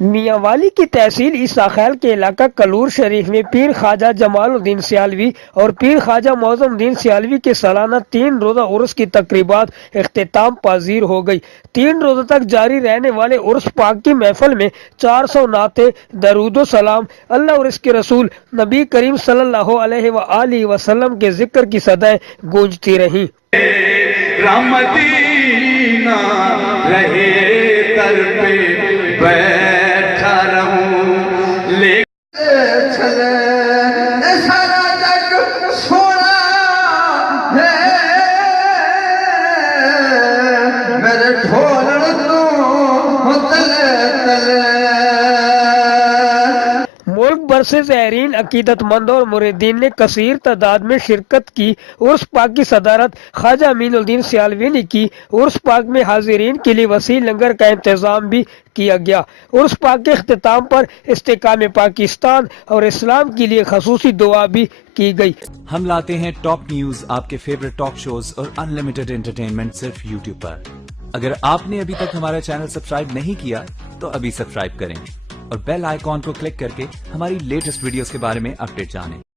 میاں والی کی تحصیل عیسیٰ خیل کے علاقہ کلور شریف میں پیر خواجہ جمال الدین سیالوی اور پیر خواجہ معظم الدین سیالوی کے سالانہ 3 روزہ عرس کی تقریبات اختتام پذیر ہو گئی۔ 3 روزوں تک جاری رہنے والے عرس پاک کی محفل میں 400 نعتیں، درود و سلام، اللہ اور اس کے رسول نبی کریم صلی اللہ علیہ وآلہ وسلم کے ذکر کی صدائیں گونجتی رہیں۔ مدینہ رہے در پہ بیٹھا رہوں، لے چلے سارا جگ سونا ہے میرے ڈھولن تو تلے تلے۔ ملک بھر سے زائرین، عقیدت مند اور مریدین نے کثیر تعداد میں شرکت کی۔ عرس پاک کی صدارت خواجہ امین الدین سیالوی نے کی۔ عرس پاک میں حاضرین کے لیے وسیع لنگر کا انتظام بھی کیا گیا۔ عرس پاک کے اختتام پر استحکام پاکستان اور اسلام کے لیے خصوصی دعا بھی کی گئی۔ ہم لاتے ہیں ٹاپ نیوز، آپ کے فیوریٹ ٹاک شوز اور انلمیٹڈ انٹرٹینمنٹ صرف یوٹیوب پر۔ اگر آپ نے ابھی تک ہمارا چینل سبسکرائب نہیں کیا تو ابھی سبسکرائب کریں اور بیل آئیکن کو کلک کر کے ہماری لیٹسٹ ویڈیوز کے بارے میں اپڈیٹ جانیں۔